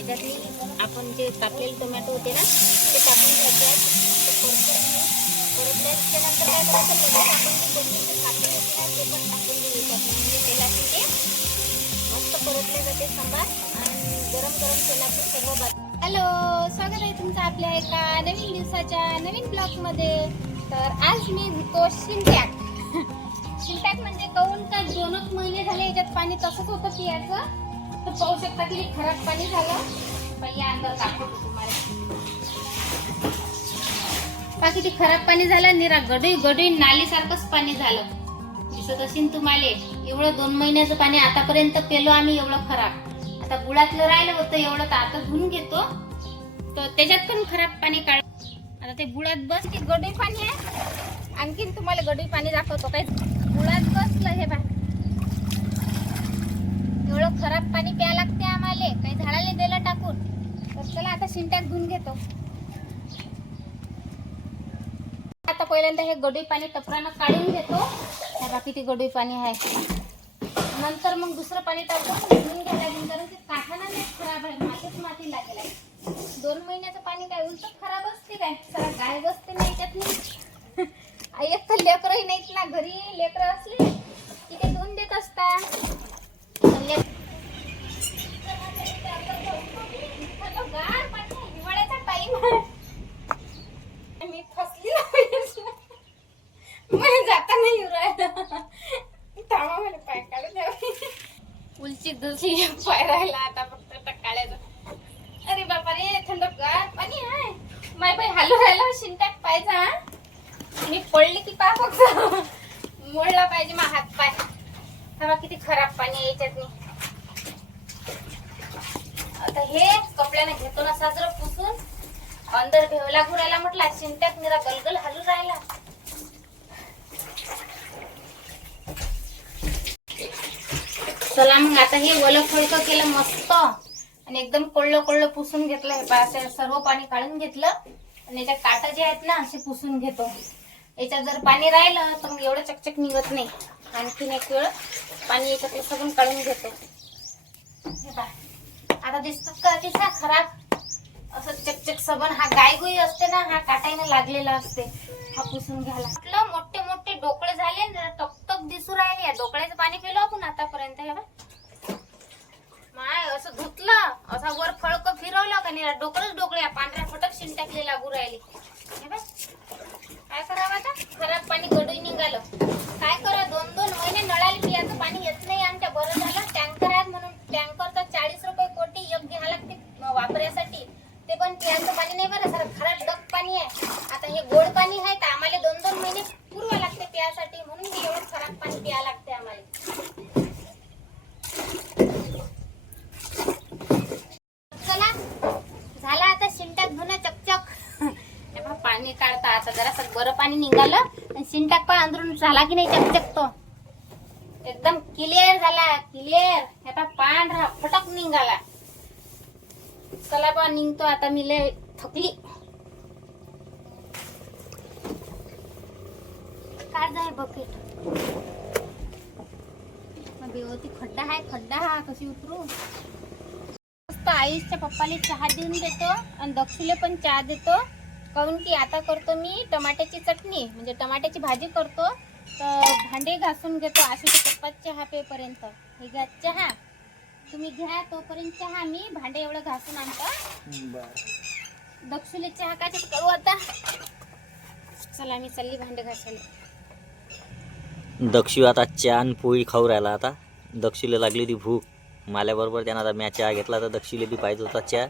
याच्यातली आपण जे कापलेले टोमॅटो होते ना ते टाकून घ्यायचे आहेत. ते परतून घेऊ. काय करायचं आपण जे कोथिंबीर कापली होती ते पण टाकून देऊ याच्यात. म्हणजे तेलातून ते मस्त परतले जाते सांबार आणि गरम गरम तेलातून सर्व बाजू हॅलो स्वागत आहे तुमचं आपल्या एका नवीन दिवसाच्या नवीन ब्लॉगमध्ये तर आज मी घेतो शिंटॅक शिंटॅक म्हणजे कौन का दोनच महिने झाले याच्यात पाणी तसंच होतं पियाचं तर पाहू शकता की खराब पाणी झालं. पहिले अंदर दाखवतो तुम्हाला. बाकी ते खराब पाणी झालं निरा गडई गडई नाली सारखंच पाणी झालं. दिसत असेल तुम्हाला एवढं दोन महिन्याचं पाणी आतापर्यंत पेलो आम्ही एवढं खराब. आता गुळातलं राहिलं होतं एवढं तर आता धुवून घेतो. तर त्याच्यात पण खराब पाणी काढ आता ते गुळात बस की गडई पाणी आहे. आणखीन तुम्हाला गडई पाणी दाखवतो काय? गुळात बसलं हे बा. एवढं खराब पाणी प्या लागते आम्हाला. काही झाडाला दिलं टाकून. तर चला आता शिंट्यात धुवून घेतो. आता पहिल्यांदा हे गडूई पाणी टपरानं काढून घेतो. हे किती गडूई पाणी आहे. नंतर मग दुसरं पाणी टाकून धुवून घ्यायला लागेल कारण ते काठाना नाही खराब आहे. मातीच माती लागेल. दोन महिन्याचं पाणी काय उलट खराब असते काय? सगळं गाय बसते नाही त्यात नाही आई एक तर लेकरही नाहीत ना घरी. लेकरं असले की ते धुवून देत असतात. म्हणजे उलची दुसरी पाय राहिला आता फक्त आता अरे बापा रे थंड गार पाणी आहे. माय बाई हालू राहिला हो, शिंटाक पायचा हा? मी पडली की पा फक्त. मोडला पाहिजे मग हात पाय. हा किती खराब पाणी आहे याच्यात हे कपड्याने घेतो ना साजरं पुसून अंदर भेवला घुरायला म्हटला शिंट्यात निरा गलगल हालू राहिला. चला मग आता हे ओलं फळकं केलं मस्त. आणि एकदम कोळलं कोळलं पुसून घेतलं हे पहा, सर्व पाणी काढून घेतलं. आणि याच्या काटा जे आहेत ना असे पुसून घेतो. याच्यात जर पाणी राहिलं तर मग एवढं चकचक निघत नाही. आणखीन एक वेळ पाणी याच्यातलं सगळं काढून घेतो. हे आता दिसतात का? तिचा खराब असं चकचक सबन हा गायगुई असते ना हा काटाईने लागलेला असते. हा पुसून घ्यायला. म्हटलं मोठे मोठे डोकळे झाले ना टकटक दिसू राहिले. या डोकळ्याचं पाणी पिलो आपण आतापर्यंत हे माय असं धुतलं असा वर फळक फिरवलं का नाही डोकळच डोकळे पांढऱ्या फटक शिन टाकले लागू राहिले. हे काय करावं आता? खराब पाणी गडून निघालं काय करा दोन दोन महिने नळाला पियाचं पाणी येत नाही आमच्या बरं झालं टँकर आहेत म्हणून टँकरचा चाळीस रुपये कोटी एक घ्यावं लागते अं, वापरासाठी ते पण पियाचं पाणी नाही बरं सर खराब डग पाणी आहे आता हे गोड पाणी आहे तर आम्हाला दोन दोन महिने पुरवा लागते प्यासाठी. म्हणून एवढं खराब पाणी प्या लागते आम्हाला. चला. झाला आता शिंटाक धुणं चकचक. पाणी काढता आता जरा बरं पाणी निघालं. आणि शिंटाक पण अंदरून झाला की नाही चकचक तो. एकदम क्लिअर झाला क्लिअर आता पांढरा फटक निघाला. चला बा निघतो आता मी लय थकली. काय जाय बकेट होती खड्डा आहे खड्डा हा कशी उतरू? मस्त आयुषच्या पप्पाला चहा देऊन देतो आणि दक्षुले पण चहा देतो. काऊन की आता करतो मी टमाट्याची चटणी म्हणजे टमाट्याची भाजी करतो. तर भांडे घासून घेतो आशूच्या पप्पा चहा पेपर्यंत. हे घ्या चहा. तुम्ही घ्या तोपर्यंत चहा मी भांडे एवढं घासून आणतो. दक्षुले चहा काय करू आता? चला मी चालली भांडे घासायला. दक्षिव आता चहा पोळी खाऊ राहिला आता. दक्षीला लागली ती भूक. माल्याबरोबर त्यानं आता म्या चहा घेतला तर दक्षिले बी पाहिजे होता चहा.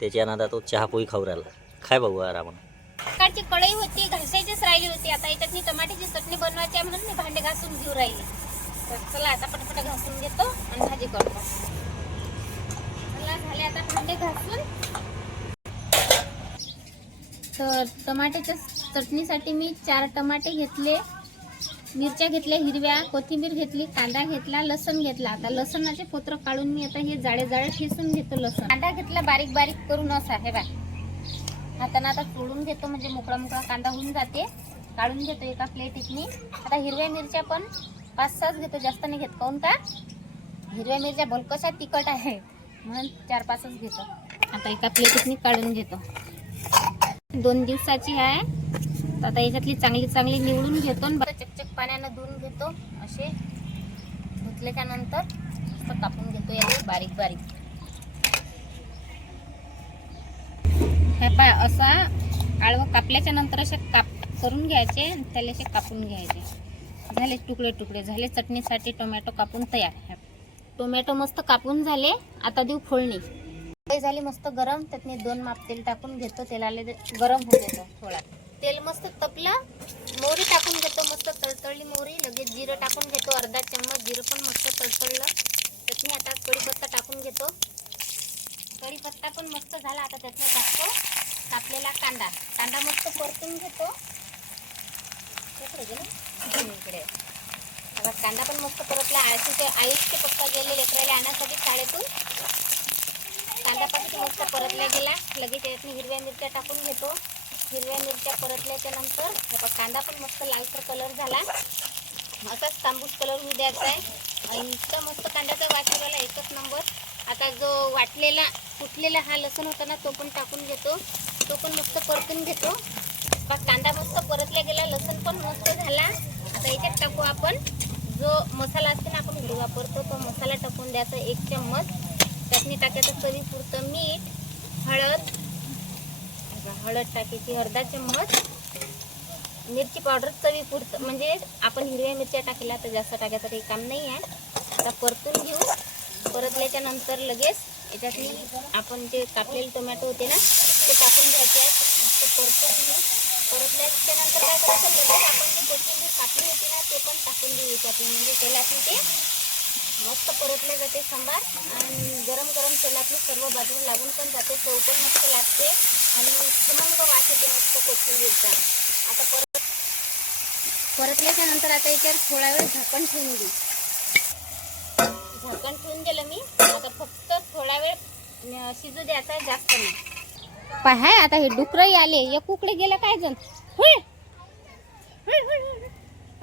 त्याच्यानं आता तो चहा पोळी खाऊ राहिला. काय बघू आराम प्रकारची कढई होती घासायचीच राहिली होती. आता याच्यात मी टमाट्याची चटणी बनवायची आहे म्हणून मी भांडे घासून घेऊ राहिले. तर चला आता पटपट घासून घेतो आणि भाजी करतो. चला झाले आता भांडे घासून. तर टमाट्याच्या चटणीसाठी मी चार टमाटे घेतले. मिरच्या घेतल्या हिरव्या कोथिंबीर घेतली कांदा घेतला लसण घेतला. आता लसणाचे पोत्र काढून मी आता हे जाडे जाडे ठेसून घेतो लसण. कांदा घेतला बारीक बारीक करून असा हे बाय हाताने आता तोडून घेतो म्हणजे मोकळा मोकळा कांदा होऊन जाते. काढून घेतो एका प्लेटीतनी आता हिरव्या मिरच्या पण पाच सहाच घेतो जास्त नाही घेत. काऊन का? हिरव्या मिरच्या भलकशा तिखट आहे म्हणून चार पाचच घेतो. आता एका प्लेटीतनी काढून घेतो. दोन दिवसाची आहे. आता याच्यातली चांगली चांगली निवडून घेतो आणि चकचक पाण्यानं धुवून घेतो. असे धुतल्याच्या नंतर मस्त कापून घेतो याला बारीक बारीक. हे पाय असा आळवं कापल्याच्या नंतर असे काप करून घ्यायचे आणि त्याला असे कापून घ्यायचे. झाले तुकडे तुकडे झाले चटणीसाठी टोमॅटो कापून तयार. टोमॅटो मस्त कापून झाले आता देऊ फोडणी. ते झाली मस्त गरम त्यातनी दोन माप तेल टाकून घेतो तेलाला गरम होऊ देतो थोडा. तेल मस्त तपलं टाकून घेतो मस्त तळतळली मोहरी लगेच जिरं टाकून घेतो अर्धा चम्मच जिरं पण मस्त तळतळलं. त्यातनी आता कढीपत्ता टाकून घेतो. कढीपत्ता पण मस्त झाला आता त्यातनं टाकतो. कापलेला कांदा. कांदा मस्त परतून घेतो. इकडे आता कांदा पण मस्त परतला. आळशीचे आयुषचे पप्पा गेले लेकराला आणण्यासाठी शाळेतून. कांदा पण मस्त परतला गेला. लगेच यातनी हिरव्या मिरच्या टाकून घेतो. हिरव्या मिरच्या परतल्याच्या नंतर बघा कांदा पण मस्त लालसर कलर झाला. असाच तांबूस कलर होऊ द्यायचा आहे इतका मस्त कांद्याचा वास एकच नंबर आता जो वाटलेला कुटलेला हा लसूण होता ना तो पण टाकून घेतो. तो पण मस्त परतून घेतो. बा कांदा मस्त परतला गेला लसूण पण मस्त झाला. आता याच्यात टाकू आपण. जो मसाला असते ना आपण घरी वापरतो तो मसाला टाकून द्यायचा एक चम्मच. चटणी टाकायचं चवीपुरतं मीठ हळद आता हळद टाकायची अर्धा चम्मच मिरची पावडर चवीपुरतं म्हणजे आपण हिरव्या मिरच्या टाकल्या तर जास्त टाकायचं काही काम नाही आहे. आता परतून घेऊ. परतल्याच्या नंतर लगेच याच्यातली आपण जे कापलेले टोमॅटो होते ना ते टाकून घ्यायचे आहेत. परतून घेऊ. परतल्याच्या नंतर काय करायचं लगेच आपण जे कोथिंबीर कापली होती ना ते पण टाकून देऊ याच्यातली. म्हणजे तेलातून ते मस्त परतले जाते सांबार. आणि गरम गरम तेलातली सर्व बाजूला लागून पण जाते. चव पण मस्त लागते. आणि खमंग वास येते मस्त कोथिंबीरचा आता परत परतल्याच्या नंतर आता याच्यावर थोडा वेळ झाकण ठेवून देऊ. झाकण ठेवून दिलं मी. आता फक्त थोडा वेळ शिजू द्यायचा जास्त नाही. पाहाय आता हे डुकरंही आले. या कुकडे गेलं काय जण?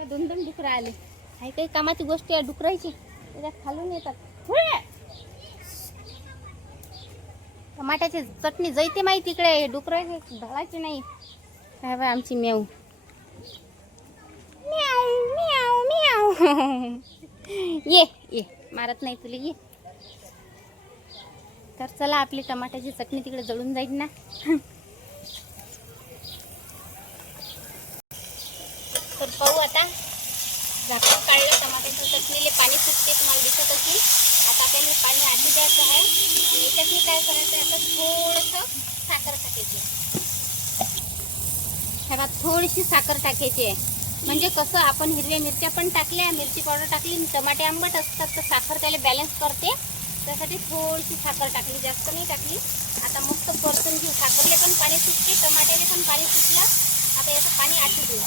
दोन दोन डुकरं आले. काही काही कामाची गोष्ट आहे डुकरायची त्याच्यात खालून येतात. टमाट्याची चटणी जैते माहिती तिकडे डुकर धळाची नाही. काय बाय आमची मेव. ये ये. मारत नाही तुला ये. तर चला आपली टमाट्याची चटणी तिकडे जळून जाईल ना. तर पाहू आता. झाकून काढलं टमाट्याच्या चटणीले पाणी सुटते तुम्हाला दिसत असेल. आता आपल्याला पाणी आधी द्यायचं आहे. आणि याच्यात मी काय करायचं आहे आता थोडंसं साखर टाकायची ह्याला थोडीशी साखर टाकायची आहे. म्हणजे कसं आपण हिरव्या मिरच्या पण टाकल्या मिरची पावडर टाकली आणि टमाटे आंबट असतात तर साखर त्याला बॅलन्स करते. त्यासाठी थोडीशी साखर टाकली जास्त नाही टाकली. आता मस्त परतून घेऊ. साखरले पण पाणी सुटते टमाट्याले पण पाणी सुटलं. आता याचं पाणी आटू देऊ.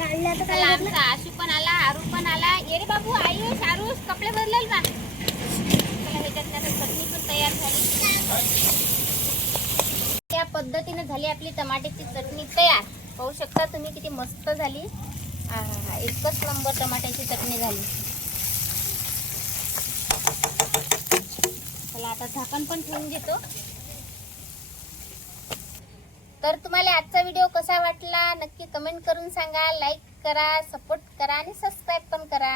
चला आमचा आशू पण आला आरू पण आला. ये रे बाबू आयुष आरुष कपडे बदलेल बा. चला ह्याच्यात चटणी पण तयार झाली. या पद्धतीने झाली आपली टमाट्याची चटणी तयार. पाहू शकता तुम्ही किती मस्त झाली. आहा, एकच नंबर टमाट्याची चटणी झाली. चला आता झाकण पण ठेवून घेतो तर तुम्हाला आजचा व्हिडिओ कसा वाटला नक्की कमेंट करून सांगा लाईक करा सपोर्ट करा आणि सबस्क्राईब पण करा.